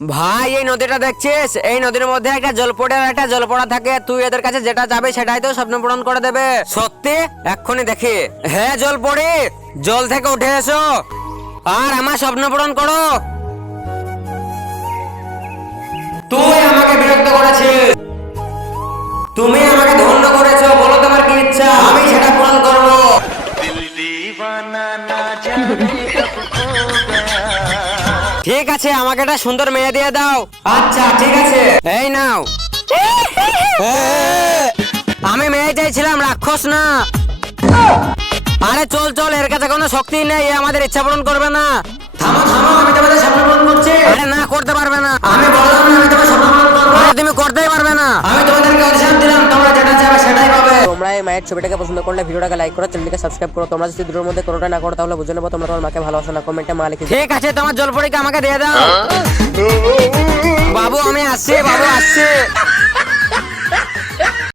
ভাই এই নদীটা দেখছিস? এই নদীর মধ্যে একটা জলপড়ে আর একটা জলপড়া থাকে। তুই এদের কাছে যেটা যাবে সেটাই তো স্বপ্ন পূরণ করে দেবে। সত্যি? এক্ষুনি দেখি। হ্যাঁ জলপড়ি, জল থেকে উঠে এসো আর আমার স্বপ্ন পূরণ করো। তুই আমাকে বিরক্ত করেছিস, তুমি আমাকে ধন্য করেছো, বলো তোমার কি ইচ্ছা, আমি সেটা পূরণ করবো। ঠিক আছে, আমাকে একটা সুন্দর মেয়ে দিয়ে দাও। আচ্ছা ঠিক আছে, এই নাও। আমি মেয়ে চাইছিলাম, রাক্ষস না। আরে চল চল, এর কাছে কোনো শক্তি নেই, এ আমাদের ইচ্ছা পূরণ করবে না। থামো থামো, আমি তোমাদের স্বপ্ন পূরণ করছি। আরে না, করতে পারবে না। আমি বললাম না আমি তোমার স্বপ্ন পূরণ করবো। আরে তুমি করতেই পারবে না। আমি তোমাদেরকে অডিশন দিলাম, তোমরা যেটা চাইবে সেটাই পাবে। তোমরা এই মায়ের ছবিটাকে পছন্দ করলে ভিডিওটাকে লাইক করো, চ্যানেলটাকে সাবস্ক্রাইব করো। তোমরা যদি দুটোর মধ্যে কোনোটা না করো তাহলে বুঝে নেবো তোমরা তোমার মাকে ভালোবাসো না। কমেন্টে মা লিখে। ঠিক আছে, তোমার জলপরিকে আমাকে দিয়ে দাও। বাবু আমি আসছি, বাবু আসছি।